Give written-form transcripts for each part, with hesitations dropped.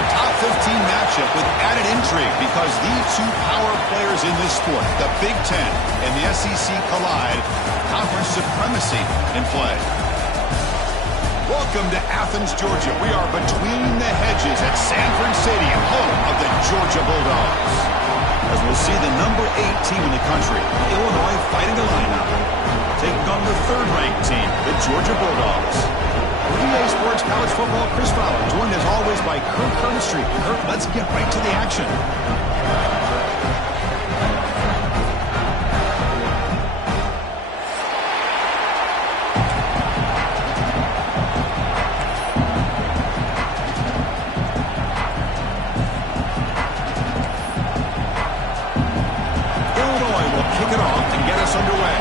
a top 15 matchup with added intrigue because the two power players in this sport, the Big Ten and the SEC, collide. Conference supremacy in play. Welcome to Athens, Georgia. We are between the hedges at Sanford Stadium, home of the Georgia Bulldogs. As we'll see the number 8 team in the country, Illinois, fighting a lineup, taking on the third-ranked team, the Georgia Bulldogs. EA Sports College Football, Chris Fowler, joined as always by Kirk Herbstreit. Kirk, let's get right to the action. Illinois will kick it off and get us underway.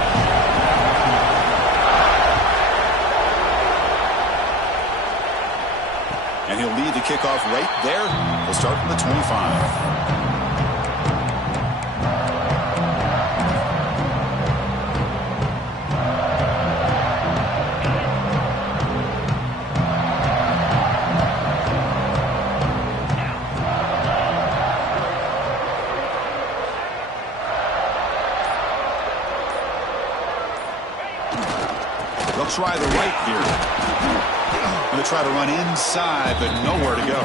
And he'll lead the kickoff right there. We'll start from the 25. They'll try the right here. Going to try to run inside, but nowhere to go.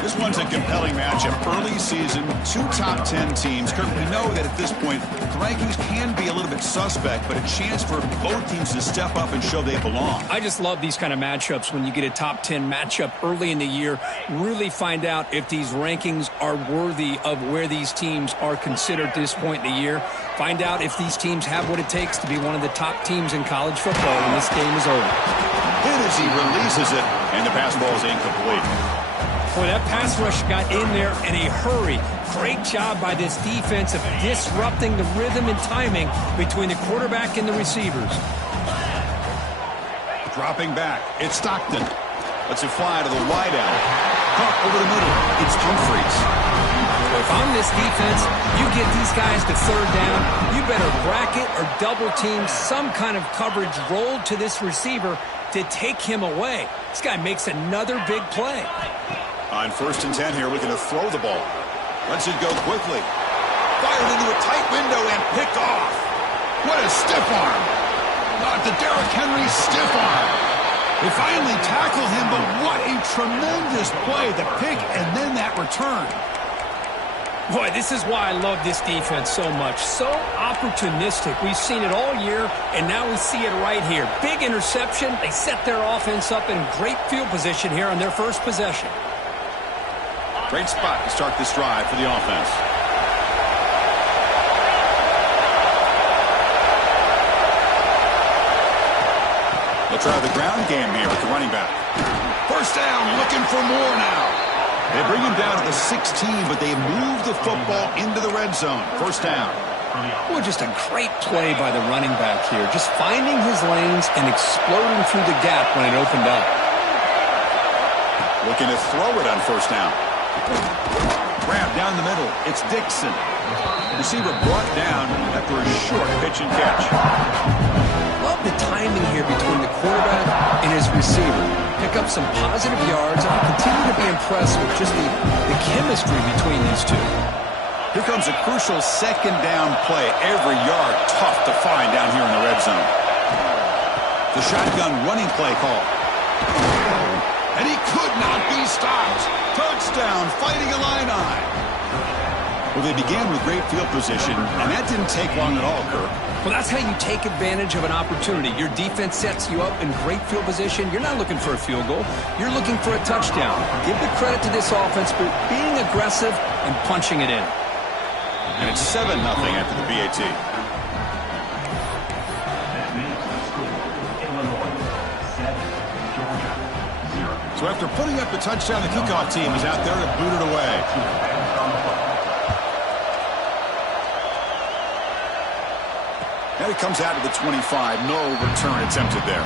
This one's a compelling matchup. Early season, two top 10 teams. Kirk, we know that at this point, the rankings can be a little bit suspect, but a chance for both teams to step up and show they belong. I just love these kind of matchups when you get a top 10 matchup early in the year. Really find out if these rankings are worthy of where these teams are considered at this point in the year. Find out if these teams have what it takes to be one of the top teams in college football when this game is over. Hit as he releases it, and the pass ball is incomplete. Boy, that pass rush got in there in a hurry. Great job by this defense of disrupting the rhythm and timing between the quarterback and the receivers. Dropping back, it's Stockton. Lets it fly to the wideout. Caught over the middle, it's Humphreys. If I'm this defense, you get these guys to third down, you better bracket or double team some kind of coverage rolled to this receiver to take him away. This guy makes another big play. On 1st and 10 here, we're going to throw the ball. Lets it go quickly. Fired into a tight window and picked off. What a stiff arm. Not the Derrick Henry stiff arm. They finally tackle him, but what a tremendous play. The pick and then that return. Boy, this is why I love this defense so much. So opportunistic. We've seen it all year, and now we see it right here. Big interception. They set their offense up in great field position here on their first possession. Great spot to start this drive for the offense. They'll try the ground game here with the running back. First down, looking for more now. They bring him down to the 16, but they move the football into the red zone. First down. Boy, just a great play by the running back here. Just finding his lanes and exploding through the gap when it opened up. Looking to throw it on first down. Grab down the middle. It's Dixon. Receiver brought down after a short pitch and catch. Love the timing here between the quarterback and his receiver. Pick up some positive yards, and I continue to be impressed with just the chemistry between these two. Here comes a crucial second down play. Every yard tough to find down here in the red zone. The shotgun running play call. And he could not be stopped. Touchdown, Fighting Illini. Well, they began with great field position, and that didn't take long at all, Kirk. Well, that's how you take advantage of an opportunity. Your defense sets you up in great field position. You're not looking for a field goal. You're looking for a touchdown. Give the credit to this offense for being aggressive and punching it in. And it's 7-0 after the BAT. So after putting up the touchdown, the kickoff team is out there to boot it away. And it comes out to the 25. No return attempted there.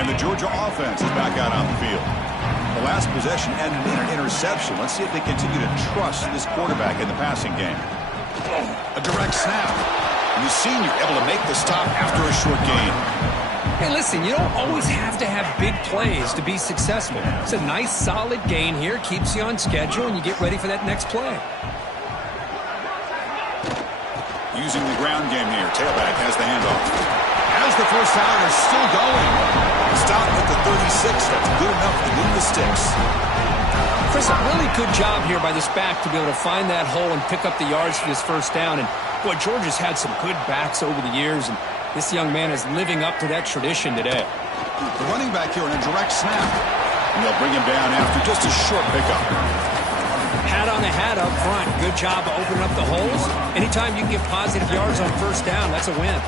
And the Georgia offense is back out on the field. The last possession and an interception. Let's see if they continue to trust this quarterback in the passing game. A direct snap. And the senior able to make the stop after a short gain. Hey, listen, you don't always have to have big plays to be successful. It's a nice, solid gain here. Keeps you on schedule, and you get ready for that next play. Using the ground game here. Tailback has the handoff. As the first down is still going. Stop at the 36. That's good enough to move the sticks. Chris, a really good job here by this back to be able to find that hole and pick up the yards for this first down. And, boy, Georgia's had some good backs over the years, and this young man is living up to that tradition today. The running back here in a direct snap. And they'll bring him down after just a short pickup. Hat on the hat up front. Good job of opening up the holes. Anytime you can get positive yards on first down, that's a win.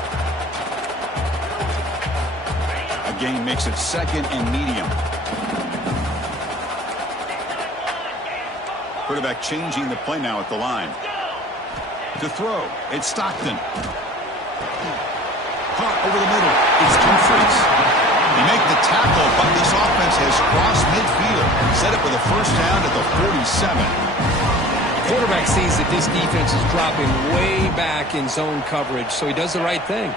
A gain makes it second and medium. Quarterback changing the play now at the line. To throw, it's Stockton. Caught over the middle, it's Humphries. They make the tackle, but this offense has crossed midfield. Set up with a first down at the 47. The quarterback sees that this defense is dropping way back in zone coverage, so he does the right thing.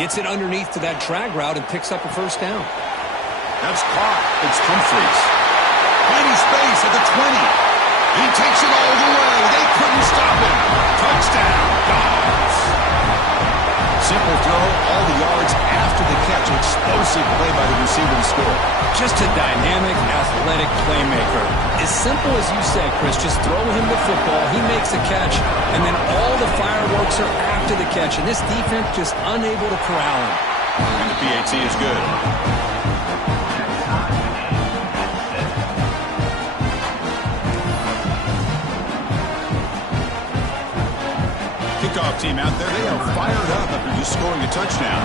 Gets it underneath to that drag route and picks up a first down. That's caught. It's Humphries. Finding space at the 20. He takes it all the way. They couldn't stop him. Touchdown, Dogs. Simple throw, all the yards after the catch. Explosive play by the receiver to score. Just a dynamic, athletic playmaker. As simple as you said, Chris, just throw him the football. He makes a catch, and then all the fireworks are after the catch. And this defense just unable to corral him. And the PAT is good. Kickoff team out there. They are fired up after just scoring a touchdown.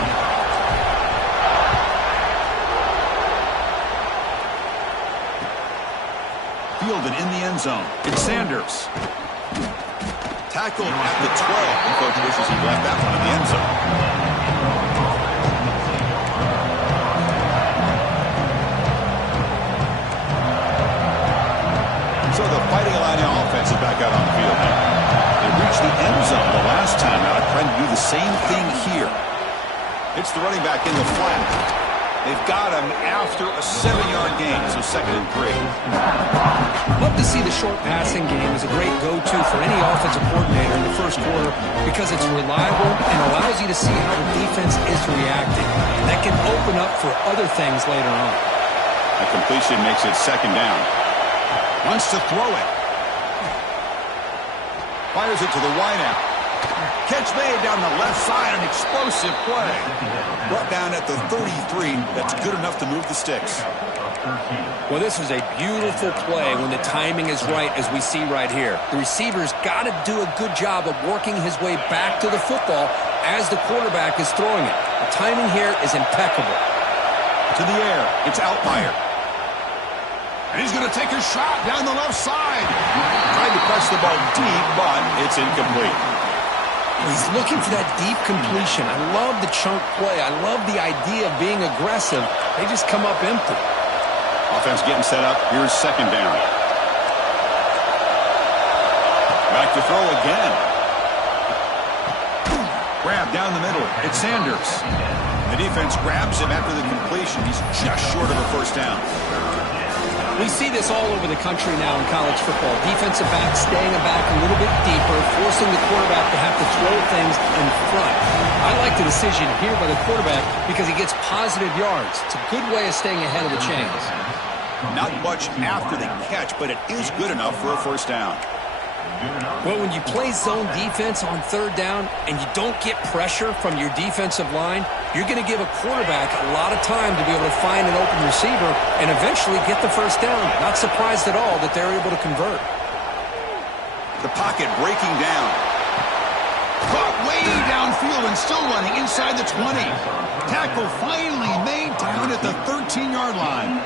Fielded in the end zone. It's Sanders. Tackled at the 12. And Coach wishes he left that one in the end zone. So the Fighting Illini offense is back out on the field now. They reached the end zone the last time out, trying to do the same thing here. It's the running back in the flat. They've got him after a 7-yard gain, so 2nd and 3. Love to see the short passing game as a great go-to for any offensive coordinator in the first quarter because it's reliable and allows you to see how the defense is reacting. That can open up for other things later on. A completion makes it 2nd down. Wants to throw it. Fires it to the wideout. Catch made down the left side, an explosive play. Brought down at the 33. That's good enough to move the sticks. Well, this is a beautiful play when the timing is right, as we see right here. The receiver's got to do a good job of working his way back to the football as the quarterback is throwing it. The timing here is impeccable. To the air, it's Outlier. And he's going to take a shot down the left side. Tried to press the ball deep, but it's incomplete. He's looking for that deep completion. I love the chunk play. I love the idea of being aggressive. They just come up empty. Offense getting set up. Here's 2nd down. Back to throw again. Grab down the middle. It's Sanders. The defense grabs him after the completion. He's just short of a first down. We see this all over the country now in college football. Defensive backs staying back a little bit deeper, forcing the quarterback to have to throw things in front. I like the decision here by the quarterback because he gets positive yards. It's a good way of staying ahead of the chains. Not much after the catch, but it is good enough for a first down. Well, when you play zone defense on 3rd down and you don't get pressure from your defensive line, you're going to give a quarterback a lot of time to be able to find an open receiver and eventually get the first down. Not surprised at all that they're able to convert. The pocket breaking down. Caught way downfield and still running inside the 20. Tackle finally made down at the 13-yard line.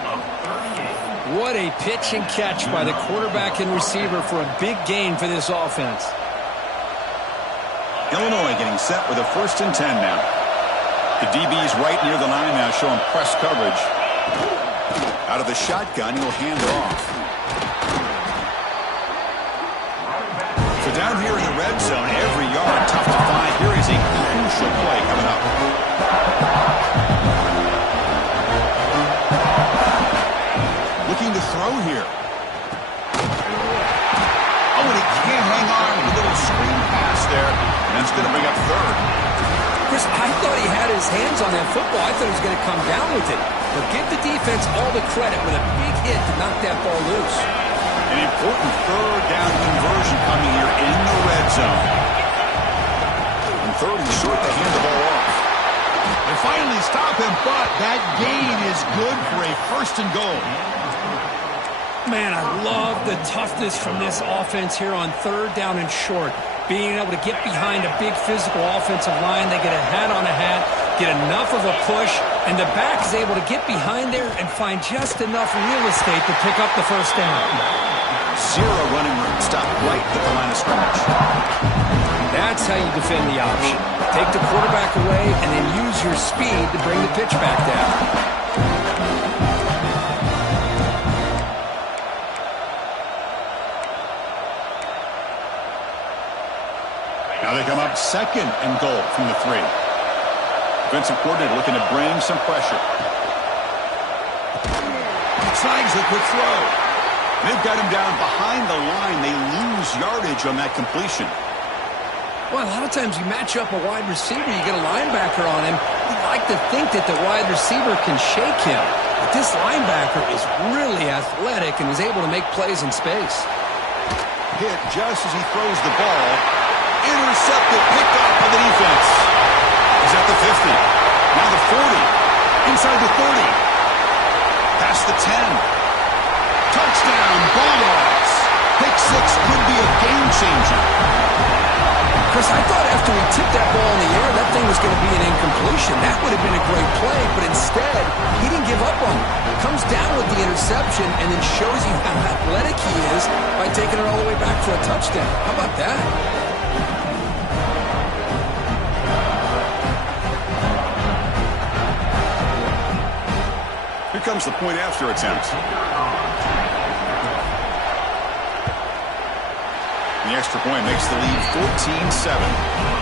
What a pitch and catch by the quarterback and receiver for a big gain for this offense. Illinois getting set with a 1st and 10 now. The DB's right near the line now showing press coverage. Out of the shotgun, he'll hand it off. So down here in the red zone, every yard tough to find. Here is a crucial play coming up. Looking to throw here. Oh, and he can't hang on. A little screen pass there. And that's going to bring up third. Chris, I thought he had his hands on that football. I thought he was going to come down with it. But give the defense all the credit with a big hit to knock that ball loose. An important third down conversion coming here in the red zone. And third and short to hand the ball off. They finally stop him, but that gain is good for a first and goal. Man, I love the toughness from this offense here on third down and short. Being able to get behind a big physical offensive line. They get a hat on a hat, get enough of a push, and the back is able to get behind there and find just enough real estate to pick up the first down. Zero running room. Stop right at the line of scrimmage. That's how you defend the option. Take the quarterback away and then use your speed to bring the pitch back down. Now they come up second and goal from the 3. Defensive coordinator looking to bring some pressure. Slides the quick throw. They've got him down behind the line. They lose yardage on that completion. Well, a lot of times you match up a wide receiver, you get a linebacker on him. You'd like to think that the wide receiver can shake him. But this linebacker is really athletic and is able to make plays in space. Hit just as he throws the ball. Intercepted, picked off by the defense. He's at the 50. Now the 40. Inside the 30. Past the 10. Touchdown, Bulldogs. Pick 6 could be a game changer. Chris, I thought after he tipped that ball in the air, that thing was going to be an incompletion. That would have been a great play, but instead, he didn't give up on it. Comes down with the interception and then shows you how athletic he is by taking it all the way back for a touchdown. How about that? Here comes the point after attempt. The extra point makes the lead 14-7.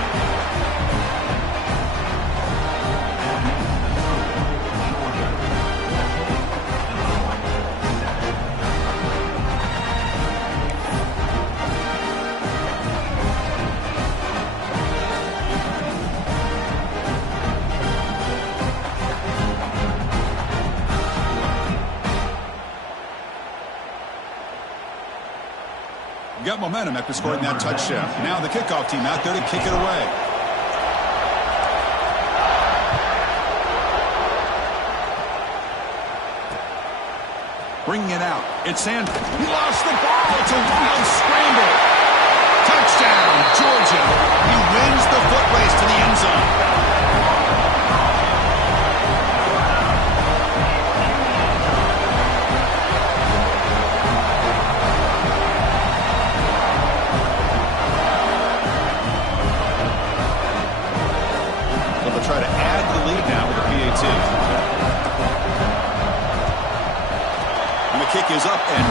Got momentum after scoring that touchdown. Now the kickoff team out there to kick it away. Bringing it out. It's Sanders. He lost the ball. It's a wild scramble. Touchdown, Georgia. He wins the foot race to the end zone. Try to add the lead now with the PAT. And the kick is up and